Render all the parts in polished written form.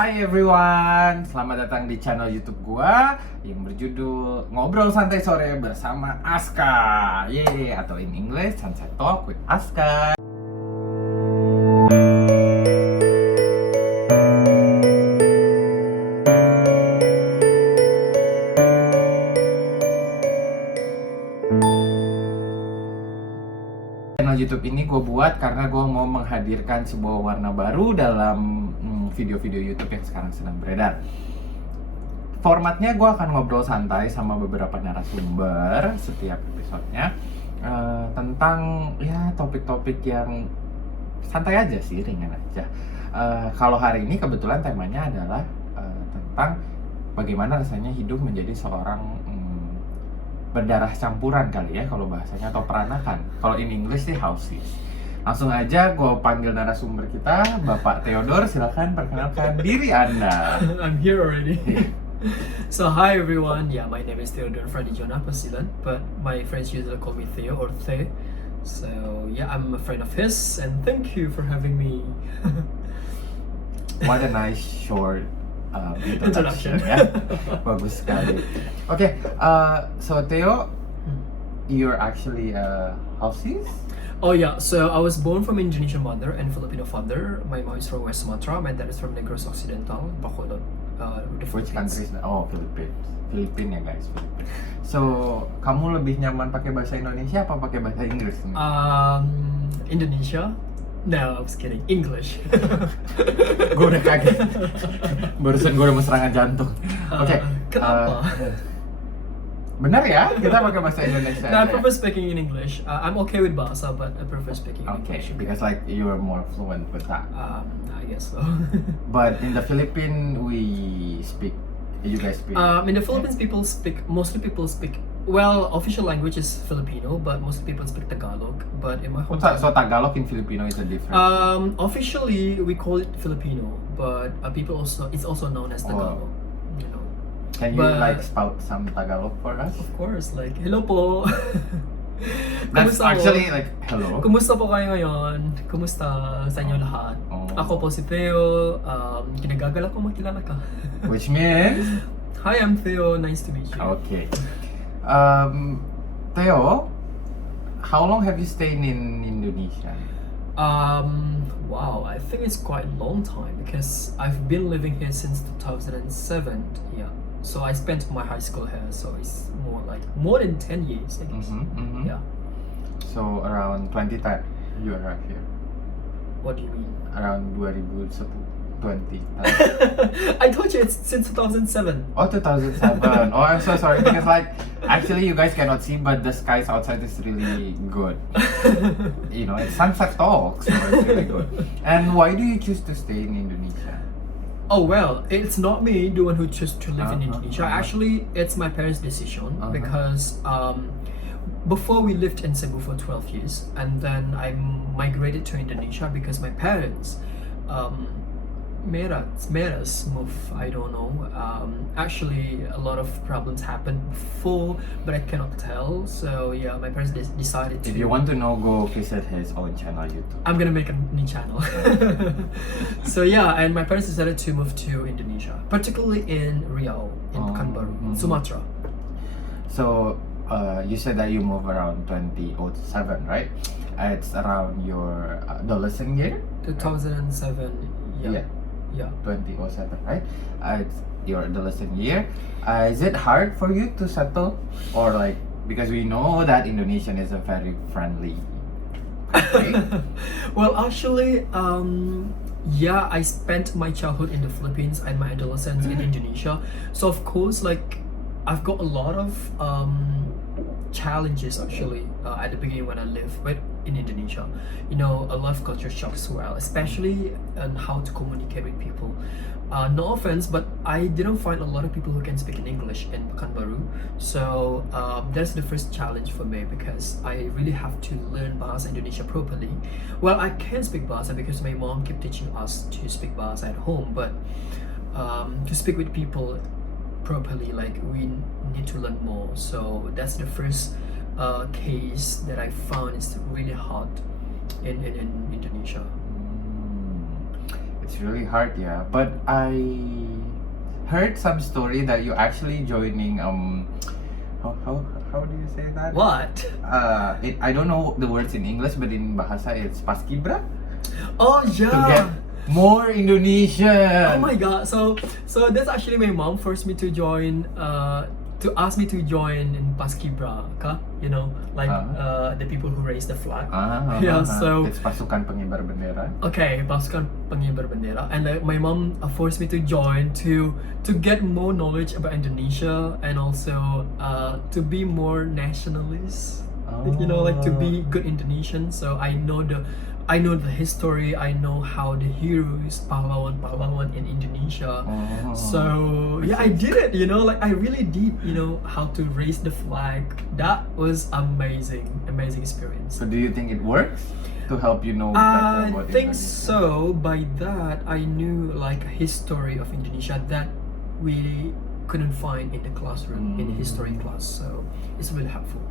Hai everyone, selamat datang di channel YouTube gua yang berjudul Ngobrol Santai Sore bersama Aska. Yeay, atau in English, Sunset Talk with Aska. Channel YouTube ini gue buat karena gue mau menghadirkan sebuah warna baru dalam video-video YouTube yang sekarang sedang beredar. Formatnya gue akan ngobrol santai sama beberapa narasumber setiap episodenya tentang ya topik-topik yang santai aja sih, ringan aja. Kalau hari ini kebetulan temanya adalah tentang bagaimana rasanya hidup menjadi seorang berdarah campuran kali ya kalau bahasanya, atau peranakan. Kalau in English sih halfsies. Langsung aja gue panggil narasumber kita, Bapak Theodore, silakan perkenalkan diri Anda. I'm here already. So hi everyone, yeah, my name is Theodore Fradijona Pasilan, but my friends usually call me Theo or The. So yeah, I'm a friend of his, and thank you for having me. What a nice short introduction ya. Bagus sekali. Okay, so Theo, you're actually a halfsies? Oh yeah, so I was born from Indonesian mother and Filipino father. My mom is from West Sumatra, my dad is from Negros Occidental, Bacolod. Which countries? Oh, Philippines. Filipin ya guys. Philippines. So, kamu lebih nyaman pakai bahasa Indonesia apa pakai bahasa Inggris? Indonesia. No, I was kidding. English. Gue udah kaget. Barusan gue udah mau serangan jantung. Oke. Kenapa? Benar ya? Kita pakai bahasa Indonesia. No, I prefer speaking in English. I'm okay with bahasa, but I prefer speaking in English. Okay, because like you are more fluent with that. I guess so. But in the Philippines, we speak. You guys speak. In the Philippines, mostly people speak. Well, official language is Filipino, but most people speak Tagalog. But in my hometown, so Tagalog in Filipino is a different. Officially, we call it Filipino, but it's also known as Tagalog. You know. Can you like spout some Tagalog for us? Of course, like hello po. That's actually like hello. Kumusta po kayo ngayon? Kumusta sa inyo lahat? Ako po si Theo. Kinagagalak ko makilala ka. Which means? Hi, I'm Theo. Nice to meet you. Okay. Theo, how long have you stayed in Indonesia? Wow, I think it's quite a long time because I've been living here since 2007. Yeah. So I spent my high school here, so it's more than 10 years, I guess. Yeah. So around 2010 you arrived here. What do you mean? Around 2010. I told you it's since 2007. Oh, 2007. Oh, I'm so sorry because like actually you guys cannot see, but the skies outside is really good. You know, it's sunset talk, so it's really good. And why do you choose to stay in Indonesia? Oh well, it's not me, the one who chose to live in Indonesia. Actually, it's my parents' decision because before we lived in Cebu for 12 years, and then I migrated to Indonesia because my parents made us move. I don't know. Actually, a lot of problems happened before, but I cannot tell. So yeah, my parents decided to. If you want to know, go visit his own channel YouTube. I'm gonna make a new channel. So yeah, and my parents decided to move to Indonesia, particularly in Riau, in Pekanbaru, Sumatra. So you said that you moved around 2007, right? It's around your adolescent year. 2007. Yeah. Yeah. 2007, right? It's your adolescent year. Is it hard for you to settle, or like, because we know that Indonesian is a very friendly country? Well, actually, yeah, I spent my childhood in the Philippines and my adolescence in Indonesia. So of course, like, I've got a lot of challenges actually at the beginning when I lived in Indonesia. You know, a lot of culture shock as well, especially on how to communicate with people. No offense, but I didn't find a lot of people who can speak in English in Pekanbaru. So that's the first challenge for me because I really have to learn Bahasa Indonesia properly. Well, I can speak Bahasa because my mom kept teaching us to speak Bahasa at home, but to speak with people properly, like, we need to learn more. So that's the first case that I found is really hard in Indonesia. it's really hard, yeah. But I heard some story that you actually joining how do you say that? What? I don't know the words in English, but in bahasa it's paskibra Oh to get yeah. more Indonesian. Oh my god. So that's actually my mom forced me to join to ask me to join in Paskibra, you know, like the people who raise the flag. Yeah, so it's pasukan pengibar bendera. okay, pasukan pengibar bendera, and my mom forced me to join to get more knowledge about Indonesia and also to be more nationalist. You know, like to be good Indonesian. So I know the history. I know how the heroes, pahlawan in Indonesia. So yeah, I did it. You know, like I really did. You know how to raise the flag. That was amazing experience. So do you think it works to help you know I better about think Indonesia? so. By that, I knew like a history of Indonesia that we couldn't find in the classroom in the history class. So it's really helpful.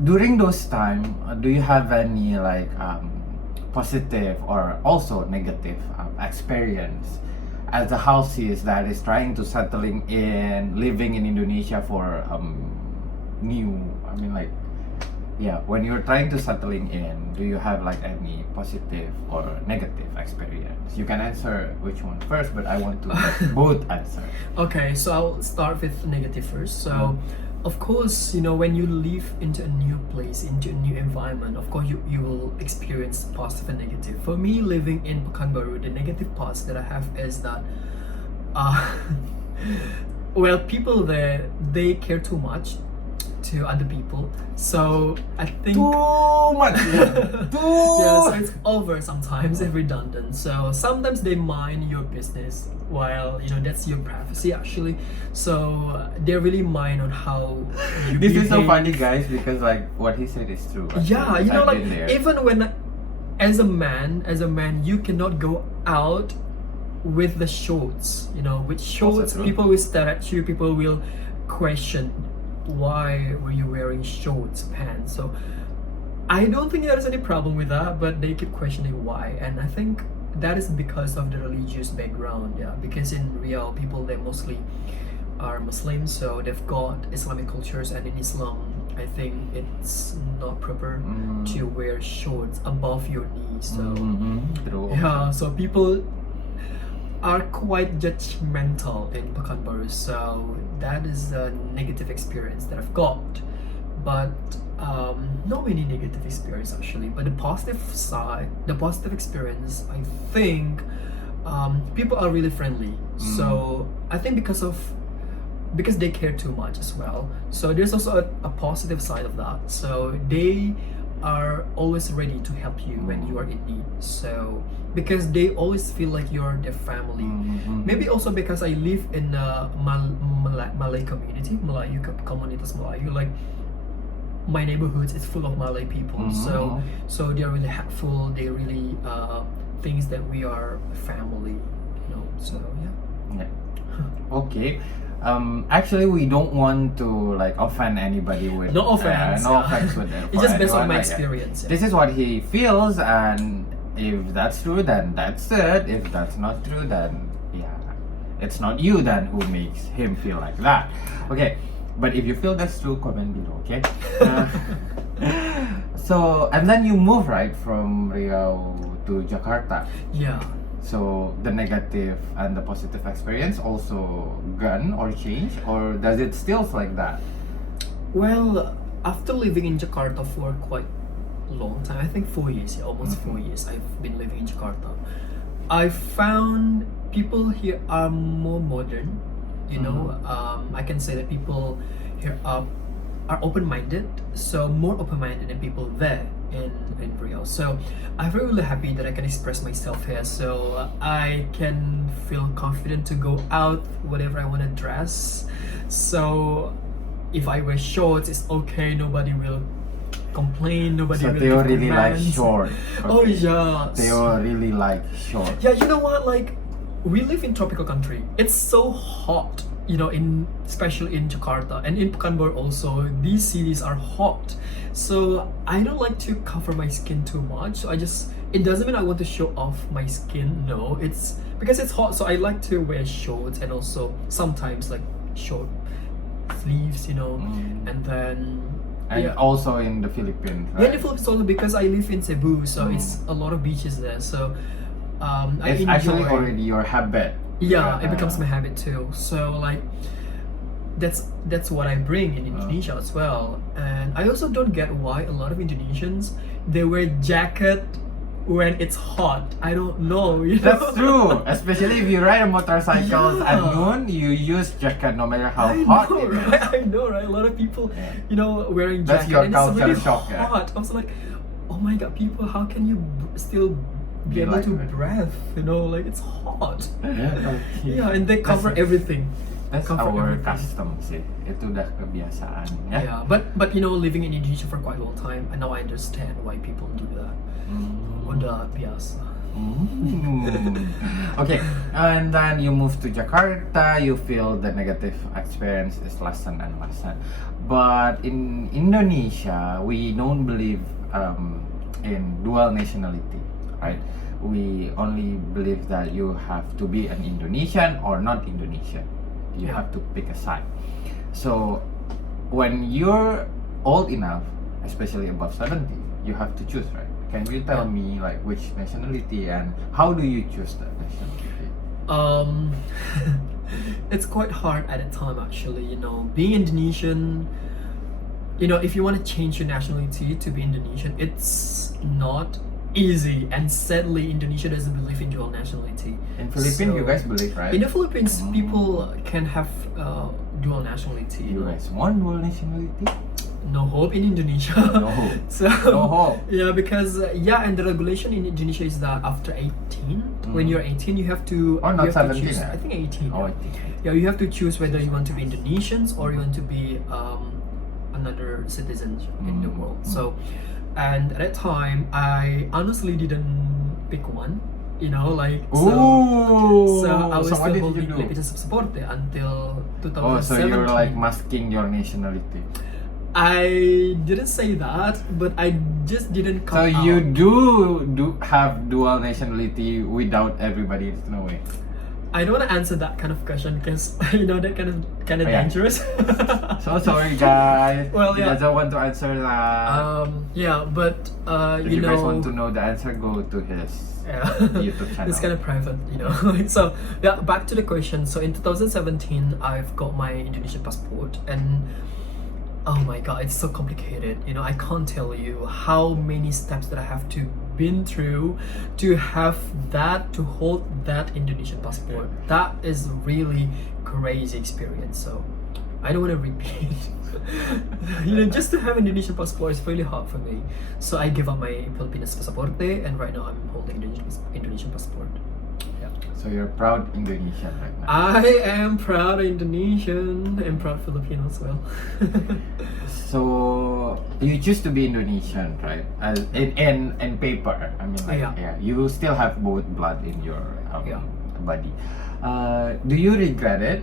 During those time, do you have any like positive or also negative experience as a halfsies that is trying to settling in, living in Indonesia for new? I mean, like, yeah, when you're trying to settling in, do you have like any positive or negative experience? You can answer which one first, but I want to let both answer. Okay, so I'll start with negative first. So, of course, you know, when you live into a new place, into a new environment, of course, you will experience positive and negative. For me, living in Pekanbaru, the negative parts that I have is that, well, people there, they care too much to other people. So I think Too much. yeah, so it's over sometimes and redundant. So sometimes they mind your business while you know that's your privacy actually. So they really mind on how you This is so behave. funny, guys, because like what he said is true. actually, Yeah, you know, I've like been there. even when as a man, you cannot go out with the shorts. You know, with shorts, true. people will stare at you. People will question why were you wearing shorts, pants. So I don't think there's any problem with that, but they keep questioning why, and I think that is because of the religious background. Yeah, because in Riau, people they mostly are Muslims, so they've got Islamic cultures, and in Islam, I think it's not proper to wear shorts above your knees. So True. yeah, so people are quite judgmental in Pekanbaru. So that is a negative experience that I've got. But not many negative experience actually. But the positive side, the positive experience, I think people are really friendly. So I think because they care too much as well. So there's also a positive side of that. So they are always ready to help you when you are in need. So because they always feel like you're their family. Maybe also because I live in a Malay community, Melayu komunitas Melayu. Like my neighborhood is full of Malay people. So they're really helpful. They really thinks that we are family. You know. So yeah. Okay. Actually, we don't want to like offend anybody with No offense. no offense with it. It's for just based on anyone, my like, experience. Yeah. This is what he feels, and if that's true, then that's it. If that's not true, then yeah, it's not you then who makes him feel like that. Okay, but if you feel that's true, comment below. Okay. So and then you move right from Riau to Jakarta. Yeah. So the negative and the positive experience also gone or change, or does it still like that? Well, after living in Jakarta for quite a long time, I think 4 years, yeah, almost 4 years, I've been living in Jakarta. I found people here are more modern. You know, I can say that people here are open-minded, so more open-minded than people there in Riau. So I'm really happy that I can express myself here. So I can feel confident to go out whatever I want to dress. So if I wear shorts, it's okay. Nobody will complain. Nobody So will Theo give really like commands. short. Oh Okay. yeah. Theo really like short. Yeah, you know what? Like, we live in tropical country. It's so hot, you know, especially in Jakarta and in Pekanbaru also. These cities are hot, so I don't like to cover my skin too much. So I just it doesn't mean I want to show off my skin. No, it's because it's hot, so I like to wear shorts and also sometimes like short sleeves, and then. And Yeah. also in the Philippines, Yeah, right? the Philippines also because I live in Cebu, so it's a lot of beaches there. So I It's enjoy. actually already your habit. Yeah, it becomes my habit too. So like that's what I bring in Indonesia as well. And I also don't get why a lot of Indonesians they wear jacket when it's hot. I don't know. That's true. Especially if you ride a motorcycle Yeah. at noon, you use jacket no matter how I hot know, it is. right? I know, right? A lot of people, Yeah. wearing That's jacket your and it's culture really shock, yeah. hot. I was like, oh my god, people, how can you still be Be able like to that. breathe? Like it's hot. Okay. Yeah, and they cover everything. That's Cover our everything. custom sih. Itu udah kebiasaan ya. Yeah, but living in Indonesia for quite a long time, and now I understand why people do that. Udah biasa. Okay, and then you move to Jakarta, you feel the negative experience is lessen and lessen. But in Indonesia, we don't believe in dual nationality, right? We only believe that you have to be an Indonesian or not Indonesian. You Yeah. have to pick a side. So when you're old enough, especially above 70, you have to choose, right? Can you tell Yeah. me like which nationality and how do you choose that nationality? It's quite hard at a time actually. Being Indonesian. If you want to change your nationality to be Indonesian, it's not easy. And sadly, Indonesia doesn't believe in dual nationality. In Philippines, you So- guys believe, right? In the Philippines, people can have dual nationality. You guys want dual nationality? No hope in Indonesia. No hope. So No hope. yeah, because and the regulation in Indonesia is that after 18, when you're 18, you have to. Oh, not you have to 17, choose, eh? I think 18. Oh, yeah. I think. Yeah, you have to choose whether you want to be Indonesians or you want to be another citizen in the world. So, and at that time, I honestly didn't pick one. Ooh. So I was So what still did you holding do? Filipino Saporte until 2017. Oh, so you're like masking your nationality. I didn't say that, but I just didn't So come out. you do have dual nationality without everybody knowing. I don't want to answer that kind of question because that kind of Oh, yeah. dangerous. So sorry guys. Well, He yeah. doesn't want to answer that. Yeah, but If you guys want to know the answer, go to his yeah. YouTube channel. It's kind of private, So yeah, back to the question. So in 2017, I've got my Indonesian passport, and oh my god, it's so complicated. I can't tell you how many steps that I have to been through to have that, to hold that Indonesian passport. That is really crazy experience. So I don't want to repeat. Just to have an Indonesian passport is really hard for me. So I give up my Filipino pasaporte, and right now I'm holding Indonesian passport. Yeah. So you're proud Indonesian right now. I am proud Indonesian and proud Filipino as well. So you choose to be Indonesian, right? In paper, I mean, like, Yeah. you will still have both blood in your Yeah. body. Do you regret it?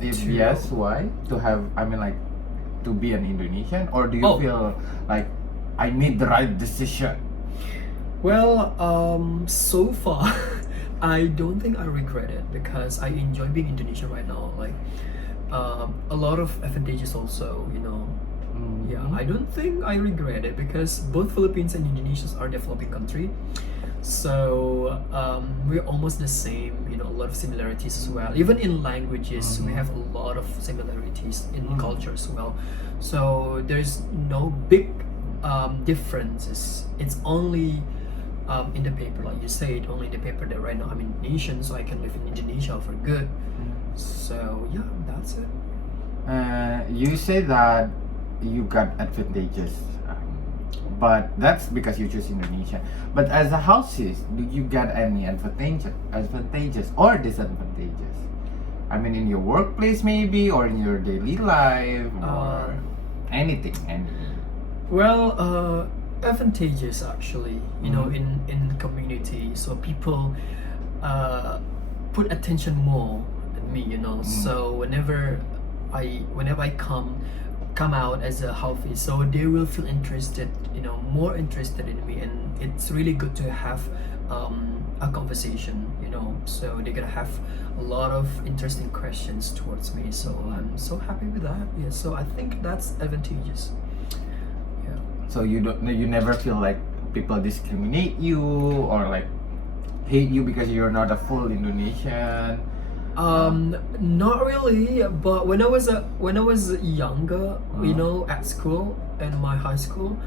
If To- yes, why? To be an Indonesian, or do you Oh. feel like I made the right decision? Well, so far, I don't think I regret it because I enjoy being Indonesian right now. Like, a lot of advantages also, Yeah, I don't think I regret it because both Philippines and Indonesia are developing country. So we're almost the same, a lot of similarities as well. Even in languages, we have a lot of similarities in culture as well. So there's no big differences. It's only in the paper, like you said, only in the paper that right now I'm Indonesian, so I can live in Indonesia for good. So yeah, that's it. You say that you got advantages, but that's because you choose Indonesia. But as a halfsies, do you get any advantages or disadvantages? I mean, in your workplace maybe, or in your daily life, or anything. Well, advantages actually, in community. So people put attention more than me, So whenever I come come out as a halfie, so they will feel interested, more interested in me, and it's really good to have a conversation, so they're gonna have a lot of interesting questions towards me, so I'm so happy with that. Yeah, so I think that's advantageous. Yeah. So you never feel like people discriminate you or like hate you because you're not a full Indonesian? Not really, but when I was younger, Uh-huh. at school and my high school,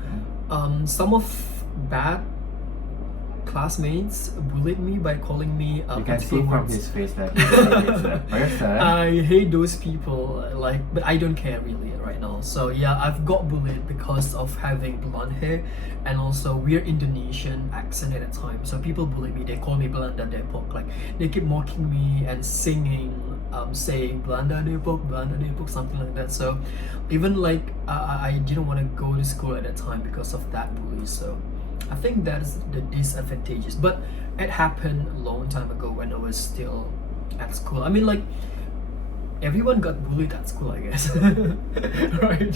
some of bad classmates bullied me by calling me You can see particular from words. his face that he hates that person. I hate those people, but I don't care really right now. So yeah, I've got bullied because of having blonde hair and also weird Indonesian accent at the time. So people bully me. They call me Belanda depok. Like they keep mocking me and singing, saying Belanda depok, something like that. So even like I didn't want to go to school at that time because of that bully. So I think that's the disadvantages. But it happened a long time ago when I was still at school. I mean, like, everyone got bullied at school, I guess. Right?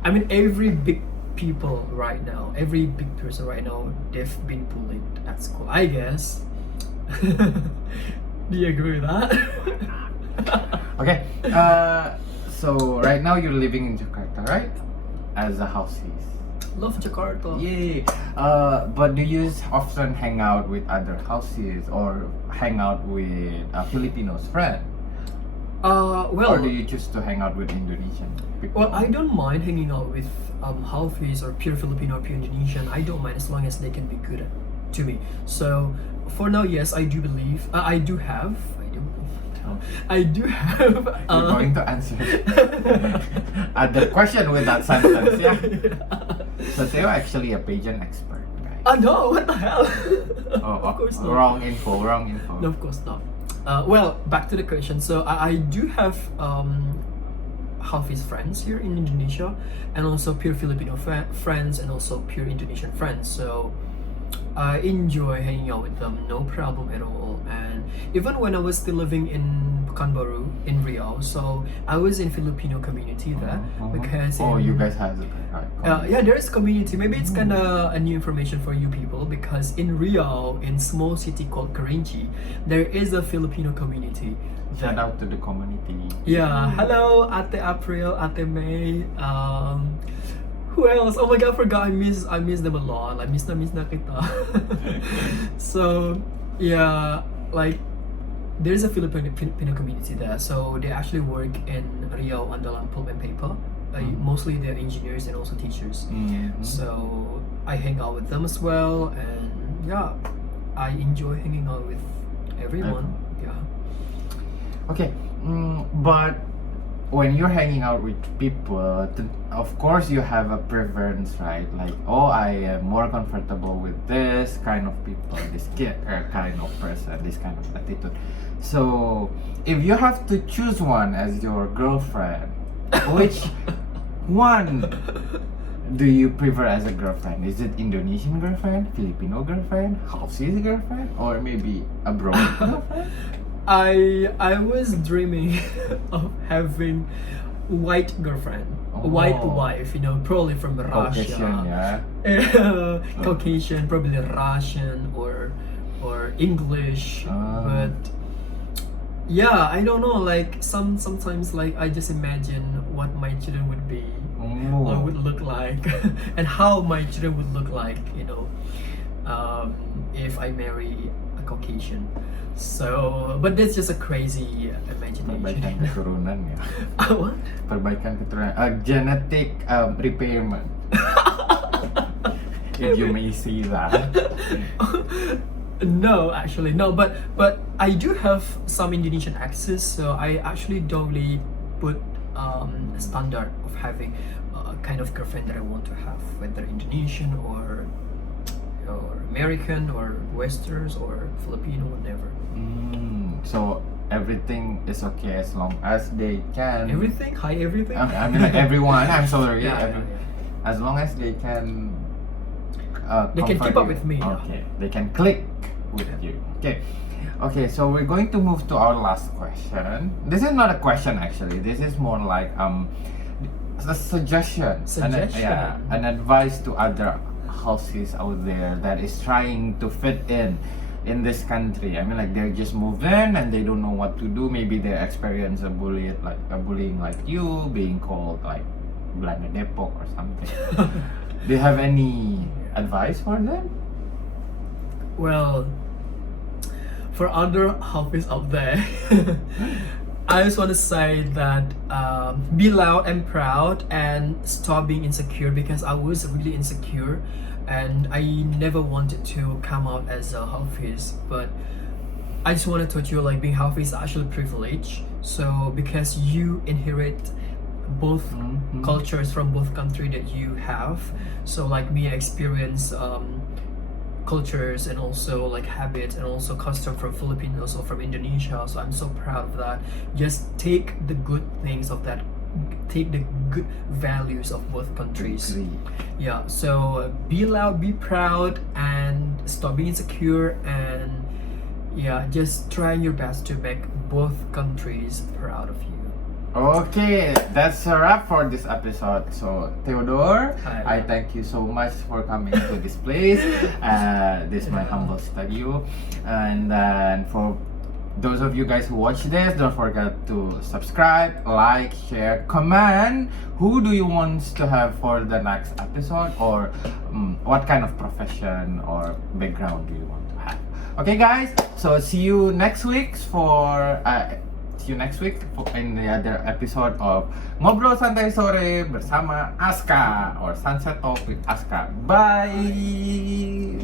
I mean, every big people right now, every big person right now, they've been bullied at school, I guess. Do you agree with that? Okay, so right now you're living in Jakarta, right? As a halfsies. Love Jakarta. Yay! But do you often hang out with other halfsies or hang out with Filipinos friend? Well, Or do you choose to hang out with Indonesian people? Well, I don't mind hanging out with halfies or pure Filipino or pure Indonesian. I don't mind as long as they can be good to me. So for now, yes, I do believe I do have. You're going to answer other question with that sentence, yeah? So Theo actually a pageant expert, guys. No, what the hell? Oh, Of course not. wrong info. No, of course not. Well, back to the question. So I do have halfies friends here in Indonesia, and also pure Filipino friends, and also pure Indonesian friends. So I enjoy hanging out with them, no problem at all. And even when I was still living in Pekanbaru in Riau, so I was in Filipino community there because you guys have it, right? yeah, there is community. Maybe it's kind of a new information for you people, because in Riau, in small city called Kerinci, there is a Filipino community. Shout out to the community. Yeah, hello Ate April, Ate May. Who else? Oh my god, I forgot. I miss them a lot. Like miss na kita. So yeah, like there's a Filipino community there. So they actually work in Riau Andalan Pulp and Paper. Mostly they're engineers and also teachers. So I hang out with them as well, and yeah, I enjoy hanging out with everyone. Yeah. Okay, but when you're hanging out with people, of course you have a preference, right? Like, oh, I am more comfortable with this kind of people, this kind of person, this kind of attitude. So, if you have to choose one as your girlfriend, which one do you prefer as a girlfriend? Is it Indonesian girlfriend, Filipino girlfriend, halfsies girlfriend, or maybe abroad girlfriend? I was dreaming of having white girlfriend, white wife, probably from Russia. Caucasian, yeah. Caucasian, probably Russian or English. But yeah, I don't know, like sometimes like I just imagine what my children would be or would look like and how my children would look like, if I marry a Caucasian. So, but that's just a crazy Perbaikan imagination. keturunan ya. What? Perbaikan keturunan. Genetic repairment. If you may see that. No, actually no. But I do have some Indonesian accents, so I actually don't really put a standard of having a kind of girlfriend that I want to have, whether Indonesian or American or Westerns or Filipino, whatever. So everything is okay as long as they can. Everything? Hi, everything? I mean, like everyone. I'm sorry. Yeah. As long as they can. They can comfort keep up you. with me. Okay. They can click with you. Okay. Okay. So we're going to move to our last question. This is not a question actually. This is more like a suggestion, an advice to other halfsies out there that is trying to fit in this country. I mean, like they're just moved in and they don't know what to do. Maybe they experience a bullying like you, being called like Belanda, depok or something. Do you have any advice for them? Well, for other halfies out there, I just want to say that be loud and proud and stop being insecure, because I was really insecure and I never wanted to come out as a halfies. But I just want to tell you, like, being halfies is actually a privilege. So because you inherit both cultures from both country that you have. So like me, I experience cultures and also like habits and also custom from Philippines, also from Indonesia. So I'm so proud of that. Just take the good things of that, take the good values of both countries. Yeah, so be loud, be proud, and stop being insecure, and yeah, just try your best to make both countries proud of you. Okay, that's a wrap for this episode. So, Theodore, Hi. I thank you so much for coming to this place. This is my humble studio. And then for those of you guys who watch this, don't forget to subscribe, like, share, comment. Who do you want to have for the next episode? Or what kind of profession or background do you want to have? Okay, guys. So, see you next week in the other episode of Ngobrol Santai Sore bersama Aska, or Sunset Talk with Aska. Bye!